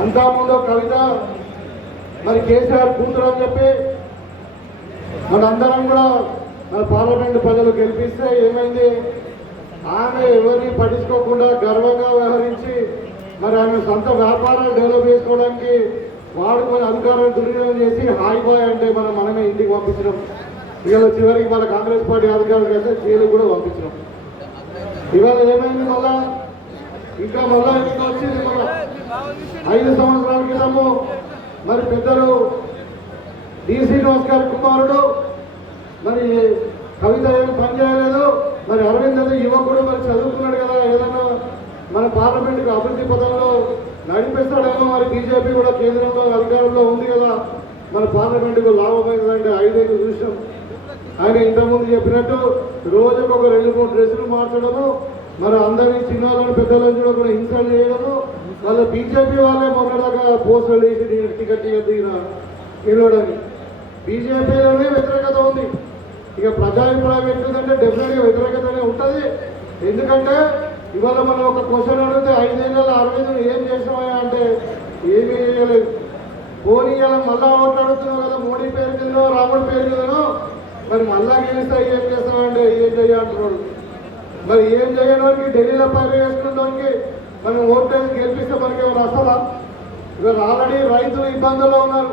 అంతా ముందు కవిత మరి కేసీఆర్ కూతురు అని చెప్పి మన అందరం కూడా మన పార్లమెంట్ ప్రజలు గెలిపిస్తే ఏమైంది? ఆమె ఎవరిని పట్టించుకోకుండా గర్వంగా వ్యవహరించి మరి ఆమె సొంత వ్యాపారాలు డెవలప్ చేసుకోవడానికి వాడుకొని అధికారాన్ని దుర్వినియోగం చేసి హాయ్ బాయ్ అంటే మనం మనమే ఇంటికి పంపించడం. ఇవాళ చివరికి మన కాంగ్రెస్ పార్టీ అధికారులు అయితే జైలు కూడా పంపించడం. ఇవాళ ఏమైంది మళ్ళా? ఇంకా మళ్ళా ఇంకా వచ్చింది మళ్ళా? ఐదు సంవత్సరాల క్రితము మరి పెద్దలు డి శ్రీనివాస్ గారి కుమారుడు మరి కవిత ఏమి పని చేయలేదు మరి అరవింద్ అది యువకుడు మరి చదువుకున్నాడు కదా ఏదన్నా మన పార్లమెంట్కి అభివృద్ధి పదంలో నడిపిస్తాడేమో మరి బీజేపీ కూడా కేంద్రంలో అధికారంలో ఉంది కదా మన పార్లమెంటుకు లాభమైందంటే ఐదేళ్ళు చూసాం. ఆయన ఇంతకుముందు చెప్పినట్టు రోజుకు ఒక రెండు మూడు డ్రెస్సులు మార్చడము మరి అందరినీ చిన్నవాళ్ళని పెద్దలను కూడా హింసలు చేయడము వాళ్ళ బీజేపీ వాళ్ళే మొన్నదాకా పోస్టులు వేసి నేను టికెట్ దిగిన నిలవడానికి బీజేపీలోనే వ్యతిరేకత ఉంది. ఇక ప్రజాభిప్రాయం ఎట్లుందంటే డెఫినెట్గా వ్యతిరేకతనే ఉంటుంది. ఎందుకంటే ఇవాళ మనం ఒక క్వశ్చన్ అడిగితే ఐదేళ్ళ అరవింద్ ఏం చేసినామా అంటే ఏమీ చేయలేదు. పోనీ ఇలా మళ్ళా ఓట్లు అడుగుతున్నావు కదా మోడీ పేరు మీదనో రాముడి పేరు మీదనో మరి మళ్ళా గెలిస్తే ఏం చేస్తామంటే ఏం చేయాలంటున్నాడు మరి ఏం చేయడానికి ఢిల్లీలో పని వేసుకున్నానికి మనం ఓట్లు గెలిపిస్తే మనకి ఏమైనా వస్తుందా ఇవాళ ఆల్రెడీ రైతులు ఇబ్బందుల్లో ఉన్నారు.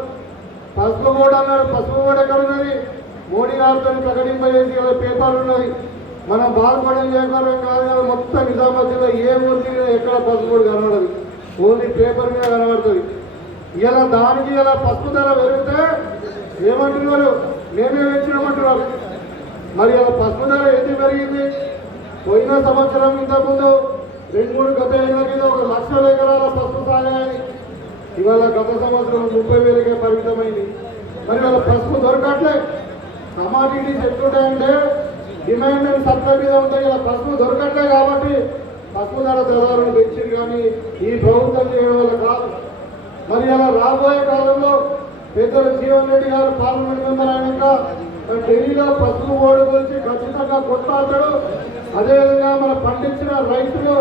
పసుపు కూడా అన్నారు. పసుపు కూడా ఎక్కడ ఉన్నది? మోడీ గారితో ప్రకటింపజేసి ఇలా పేపర్ ఉన్నది మనం బాధపడడం లేకపోవడం కాదు కదా. మొత్తం నిజామాబాద్లో ఏ మూర్తి ఎక్కడ పసుపు కూడా కనబడదు? ఓన్లీ పేపర్ మీద కనబడుతుంది. ఇలా దానికి ఇలా పసుపు ధర పెరిగితే ఏమంటున్నారు? మేమే పెంచినామంటున్నారు. మరి ఇలా పసుపు ధర ఎందుకు పెరిగింది? పోయిన సంవత్సరం ఇంతకుముందు రెండు మూడు గత ఏళ్ళ కింద ఒక లక్ష ఎకరాల పసుపు సాగాయని ఇవాళ గత సంవత్సరం ముప్పై వేలకే పరిమితమైంది. మరి వాళ్ళ పసుపు దొరకట్లే. కమాడిటీస్ చెప్తుంటాయంటే డిమాండ్ అండ్ సప్లై మీద ఉంటాయి ఇలా పసుపు దొరకట్లే కాబట్టి పసుపు ధర ధరలను పెంచింది కానీ ఈ ప్రభుత్వం చేయడం వల్ల కాదు. మరి అలా రాబోయే కాలంలో పెద్దలు జీవన్ రెడ్డి గారు పార్లమెంట్ మెంబర్ అయినాక ఢిల్లీలో పసుపు ఓడి గురించి ఖచ్చితంగా కొట్లాడతాడు. అదేవిధంగా మన పండించిన రైతులు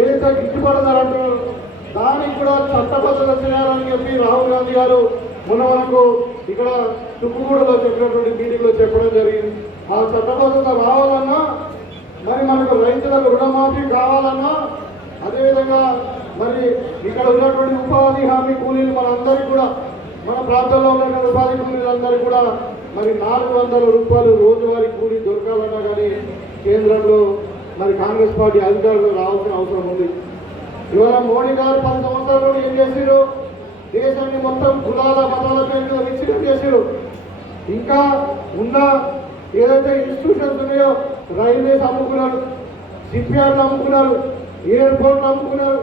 ఏదైతే గిట్టుబాటు ధర దానికి కూడా చట్టబద్ధత చేయాలని చెప్పి రాహుల్ గాంధీ గారు మొన్న మనకు ఇక్కడ తుక్కుగూడలో చెప్పినటువంటి మీటింగ్లో చెప్పడం జరిగింది. ఆ చట్టబద్ధత రావాలన్నా మరి మనకు రైతులకు రుణమాఫీ కావాలన్నా అదేవిధంగా మరి ఇక్కడ ఉన్నటువంటి ఉపాధి హామీ కూలీలు మనందరికీ కూడా మన ప్రాంతంలో ఉన్నటువంటి ఉపాధి కూలీలందరూ కూడా మరి నాలుగు వందల రూపాయలు రోజువారీ కూలీ దొరకాలన్నా కానీ కేంద్రంలో మరి కాంగ్రెస్ పార్టీ అధికారులు రావాల్సిన అవసరం ఉంది. ఇవాళ మోడీ గారు పది సంవత్సరాలు ఏం చేసిరు దేశాన్ని మొత్తం కులాల మతాల పేరుతో విచ్ఛిన్నం చేసిరు ఇంకా ఉన్న ఏదైతే ఇన్స్టిట్యూషన్స్ ఉన్నాయో రైల్వేస్ అమ్ముకున్నారు షిప్యార్డ్లు అమ్ముకున్నారు ఎయిర్పోర్ట్లు అమ్ముకున్నారు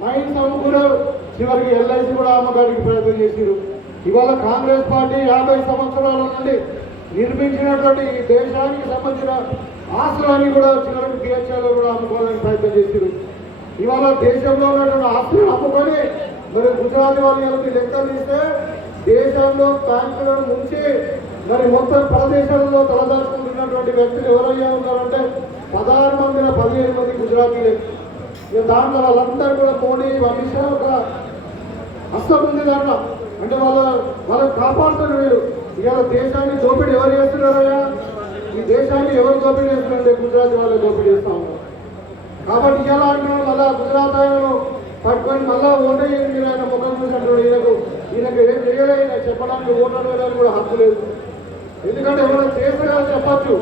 మైన్స్ అమ్ముకున్నారు చివరికి ఎల్ఐసి కూడా అమ్మకానికి ప్రయత్నం చేసిరు ఇవాళ కాంగ్రెస్ పార్టీ యాభై సంవత్సరాల నుండి నిర్మించినటువంటి ఈ దేశానికి సంబంధించిన ఆస్తులన్నీ కూడా చివరికి బిహెచ్ఎల్లో కూడా అమ్ముకోవడానికి ప్రయత్నం చేసిరు ఇవాళ దేశంలో ఉన్నటువంటి ఆస్తులు అమ్ముకొని మరి గుజరాత్ వాళ్ళు ఎవరికి లెక్కలు తీస్తే దేశంలో బ్యాంకులను ముంచి మరి మొత్తం ప్రదేశాలలో తలదాచుకుంటున్నటువంటి వ్యక్తులు ఎవరయ్యా ఉన్నారంటే పదహారు మందిన పదిహేను మంది గుజరాతీలే. ఇక దాంట్లో వాళ్ళందరూ కూడా మోడీ అమిత్ షా ఒక హస్తం ఉంది దాంట్లో. అంటే వాళ్ళ వాళ్ళని కాపాడుతున్న వీళ్ళు. ఇవాళ దేశాన్ని దోపిడీ ఎవరు చేస్తున్నారయ్యా? ఈ దేశాన్ని ఎవరు దోపిడీ చేస్తున్నారంటే గుజరాత్ వాళ్ళు దోపిడీ చేస్తా ఉన్నారు. కాబట్టి ఇలా అంటున్నాడు మళ్ళా గుజరాత్ ఆయనను పట్టుకొని మళ్ళా ఓటేయండి మీరు ఆయన ముఖం చూసినట్టు ఈయనకు ఈయనకు ఏం చేయలేదు చెప్పడానికి ఓటర్ వేయడానికి కూడా హక్కు లేదు. ఎందుకంటే ఎవరైనా చేస్తే చెప్పచ్చు.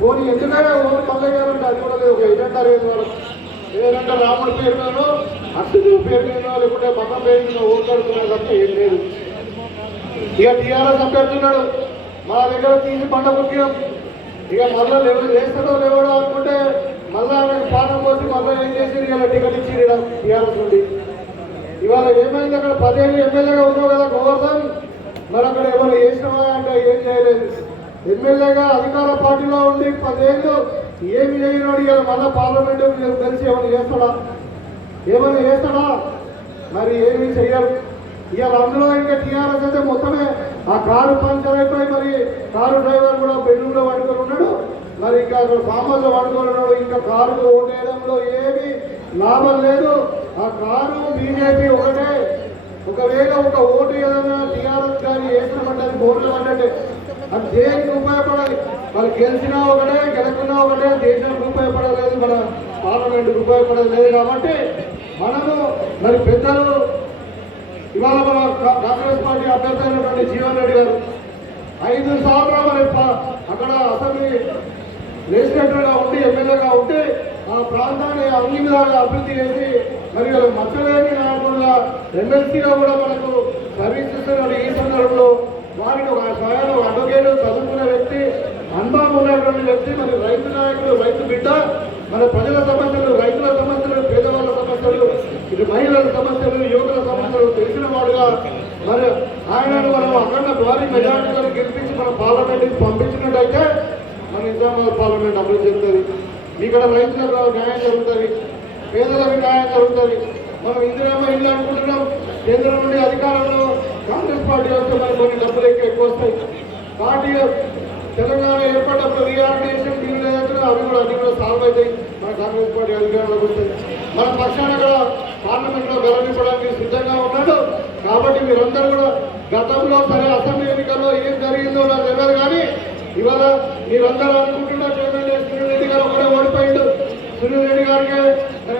పోనీ ఎందుకంటే ఓటు మళ్ళీ అది కూడా లేదు. ఒక ఎజెండా లేదు వాళ్ళకి ఏదంటే రాముడి పేరు మీద అర్జునుడి పేరు మీద లేకుంటే మతం పేరు మీద ఓట్లు తప్ప ఏం లేదు. ఇక టీఆర్ఎస్ అభ్యర్థున్నాడు. మా దగ్గర తీసి పంట పుట్టినాం ఇక మళ్ళీ లేవు వేస్తాడో లేవడో అనుకుంటే మళ్ళా ఆయనకు పాఠం పోసి మళ్ళీ ఏం చేసి ఇలా టీఆర్ఎస్ నుండి ఇవాళ ఏమైంది అక్కడ? పదేళ్ళు ఎమ్మెల్యేగా ఉన్నావు కదా గోవర్ధన్. మరి అక్కడ ఎవరు చేసినావా అంటే ఏం చేయలేదు. ఎమ్మెల్యేగా అధికార పార్టీలో ఉండి పదేళ్ళు ఏమి చేయనోడు ఇవాళ మళ్ళా పార్లమెంట్ తెలిసి ఏమైనా చేస్తాడా? ఏమైనా చేస్తాడా? మరి ఏమీ చెయ్యరు. ఇవాళ అందులో ఇంకా టీఆర్ఎస్ అయితే మొత్తమే. ఆ కారు పంచర్ అయిపోయి మరి కారు డ్రైవర్ కూడా బెడ్రూమ్లో పడుకొని ఉన్నాడు. మరి ఇంకా అక్కడ ఫామ్ హౌస్లో పడుకొని ఉన్నాడు. ఇంకా కారు ఓటేయడంలో ఏమి లాభం లేదు. ఆ కారు బీజేపీ ఒకటే. ఒకవేళ ఒక ఓటు ఏదైనా టీఆర్ఎస్ కానీ వేసినామంటే అది బోర్లు అది దేనికి ఉపయోగపడాలి? వాళ్ళు గెలిచినా ఒకటే గెలకున్నా ఒకటే దేశానికి ఉపయోగపడలేదు మన పార్లమెంట్కి ఉపయోగపడలేదు కాబట్టి మనము మరి పెద్దలు ఇవాళ మన కాంగ్రెస్ పార్టీ అభ్యర్థి అయినటువంటి జీవన్ రెడ్డి గారు ఐదు సార్లు మరి అక్కడ అసెంబ్లీ లెజిస్లేటర్గా ఉండి ఎమ్మెల్యేగా ఉంటే ఆ ప్రాంతాన్ని అన్ని విధాలుగా అభివృద్ధి చేసి మరి వాళ్ళ మచ్చలేని నాయకుడుగా ఎమ్మెల్సీగా కూడా మనకు సర్వీస్ ఇస్తున్న ఈ సందర్భంలో వారికి ఒక స్వయం అడ్వకేట్ చదువుకున్న వ్యక్తి అనుభవం ఉన్నటువంటి వ్యక్తి మరి రైతు నాయకుడు రైతు బిడ్డ మన ప్రజల సమస్యలు రైతుల సమస్యలు పేదవాళ్ళ సమస్యలు ఇది మహిళల సమస్యలు యువకుల సమస్యలు తెలిసిన వాడుగా మరి ఆయనను మనం అఖండ భారీ మెజార్టీలో గెలిపించి మన పార్లమెంట్కి పంపించినట్టయితే మన నిజామాబాద్ పార్లమెంట్ అభివృద్ధి చెందుతుంది. ఇక్కడ రైతులకు న్యాయం జరుగుతుంది. పేదలకు న్యాయం జరుగుతుంది. మనం ఇందిరామ్మ ఇల్లు అనుకుంటున్నాం. కేంద్రం నుండి అధికారంలో కాంగ్రెస్ పార్టీ వస్తే మనకు కొన్ని డబ్బులు ఎక్కువ ఎక్కువ వస్తాయి. పార్టీ తెలంగాణ ఏర్పడినప్పుడు రీఆర్గనైజేషన్ బిల్లు లేదంటే అవి కూడా అన్ని కూడా సాల్వ్ అవుతాయి. మన కాంగ్రెస్ పార్టీ అధికారంలోకి వస్తాయి మన పక్షాన కూడా పార్లమెంట్లో గెలవించడానికి సిద్ధంగా ఉన్నాడు. కాబట్టి మీరందరూ కూడా గతంలో సరే అసెంబ్లీ ఎన్నికల్లో ఏం జరిగిందో నాకు తెలియదు కానీ ఇవాళ మీరందరూ అనుకుంటున్నారు ఎమ్మెల్యే సునీల్ రెడ్డి గారు ఒకటే ఓడిపోయిండు సునీల్ రెడ్డి గారికి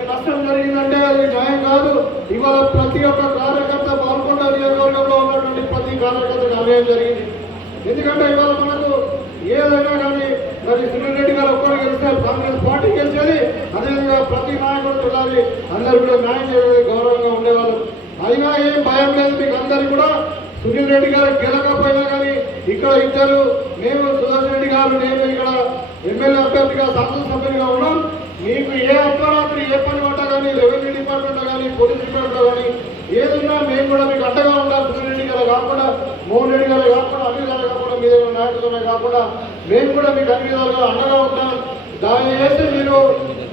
నష్టం జరిగిందంటే అది న్యాయం కాదు. ఇవాళ ప్రతి ఒక్క కార్యకర్త పాల్గొండ నియోజకవర్గంలో ఉన్నటువంటి ప్రతి కార్యకర్తకు అన్యాయం జరిగింది. ఎందుకంటే ఇవాళ మనకు ఏదైనా కానీ మరి సునీల్ రెడ్డి గారు ఒక్కరు గెలిస్తే కాంగ్రెస్ పార్టీ గెలిచేది అదేవిధంగా ప్రతి నాయకుడు చూడాలి అందరు కూడా న్యాయం చేయాలి గౌరవంగా ఉండేవాళ్ళు. అయినా ఏం భయం లేదు మీకు అందరికి కూడా. సునీల్ రెడ్డి గారు గెలకపోయినా కానీ ఇక్కడ ఇద్దరు మేము సుదర్శన్ రెడ్డి గారు నేను ఇక్కడ ఎమ్మెల్యే అభ్యర్థిగా శాసన సభ్యులుగా ఉన్నాం. మీకు ఏ అర్ధరాత్రి ఏ పని ఉంటా కానీ రెవెన్యూ డిపార్ట్మెంట్ కానీ పోలీస్ డిపార్ట్మెంట్ కానీ ఏదన్నా మేము కూడా మీకు అండగా ఉండాలి. సునీల్ రెడ్డి గారు కాకుండా మోహన్ రెడ్డి గారు కాకుండా అన్ని గారు కాకుండా మీ దగ్గర నాయకులమే కాకుండా మేము కూడా మీకు అన్ని విధాలుగా అండగా ఉంటాం దాన్ని వేసి మీరు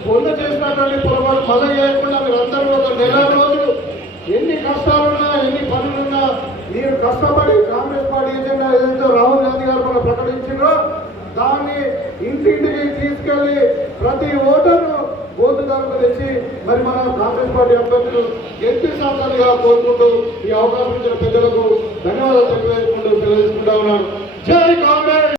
పొంద చేసినటువంటి పొరపాటు మళ్ళీ చేయకుండా మీరు అందరూ ఒక నెల రోజులు ఎన్ని కష్టాలున్నా ఎన్ని పనులున్నా మీరు కష్టపడి కాంగ్రెస్ పార్టీ ఏజెండా ఏదైతే రాహుల్ గాంధీ గారు మనం ప్రకటించిందో దాన్ని ఇంటి తీసుకెళ్ళి ప్రతి ఓటర్ను బోధుదారులు తెచ్చి మరి మన కాంగ్రెస్ పార్టీ అభ్యర్థులు గెలిపించాలిగా కోరుకుంటూ ఈ అవకాశం ఇచ్చిన పెద్దలకు ధన్యవాదాలు తెలియజేసుకుంటూ తెలియజేసుకుంటా ఉన్నాను. జై కాంగ్రెస్!